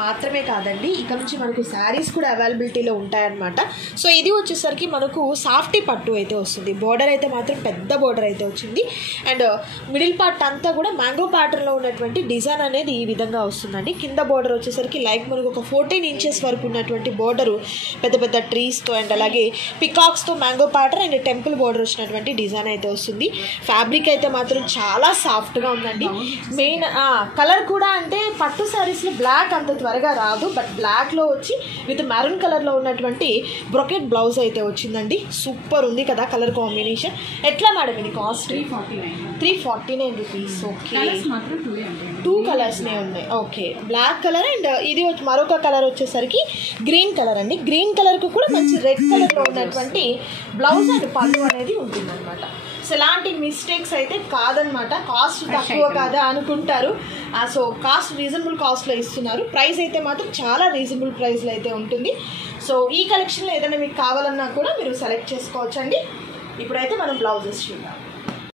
మాత్రమే కాదండి, ఇక్కడ నుంచి మనకు శారీస్ కూడా అవైలబిలిటీలో ఉంటాయన్నమాట. సో ఇది వచ్చేసరికి మనకు సాఫ్టీ పట్టు అయితే వస్తుంది. బోర్డర్ అయితే మాత్రం పెద్ద బోర్డర్ అయితే వచ్చింది. అండ్ మిడిల్ పార్ట్ అంతా కూడా మ్యాంగో ప్యాటర్న్లో ఉన్నటువంటి డిజైన్ అనేది ఈ విధంగా వస్తుందండి. కింద బోర్డర్ వచ్చేసరికి లైక్ మనకు ఒక 14 ఇంచెస్ వరకు ఉన్నటువంటి బోర్డరు పెద్ద పెద్ద ట్రీస్తో అండ్ అలాగే పికాక్స్తో mango pattern and temple border వచ్చినటువంటి డిజైన్ అయితే వస్తుంది. ఫ్యాబ్రిక్ అయితే మాత్రం చాలా సాఫ్ట్గా ఉందండి. మెయిన్ కలర్ కూడా అంటే పట్టు శారీస్లో బ్లాక్ అంత త్వరగా రాదు, బట్ బ్లాక్లో వచ్చి విత్ మెరూన్ కలర్లో ఉన్నటువంటి బ్రొకెట్ బ్లౌజ్ అయితే వచ్చిందండి. సూపర్ ఉంది కదా కలర్ కాంబినేషన్. ఎట్లా మేడం ఇది కాస్ట్? 349 రూపీస్. ఓకే, 2 కలర్స్నే ఉన్నాయి. ఓకే, బ్లాక్ కలర్ అండ్ ఇది మరొక కలర్ వచ్చేసరికి గ్రీన్ కలర్ అండి. గ్రీన్ కలర్కు కూడా మంచి రెడ్ కలర్లో ఉన్నటువంటి బ్లౌజ్ అండ్ పళ్ళు అనేది ఉంటుందన్నమాట. సో ఇలాంటి మిస్టేక్స్ అయితే కాదనమాట. కాస్ట్ తక్కువ కాదా అనుకుంటారు. సో కాస్ట్ రీజనబుల్ కాస్ట్లో ఇస్తున్నారు. ప్రైస్ అయితే మాత్రం చాలా రీజనబుల్ ప్రైస్లో అయితే ఉంటుంది. సో ఈ కలెక్షన్లో ఏదైనా మీకు కావాలన్నా కూడా మీరు సెలెక్ట్ చేసుకోవచ్చండి. ఇప్పుడైతే మనం బ్లౌజెస్ చూద్దాం.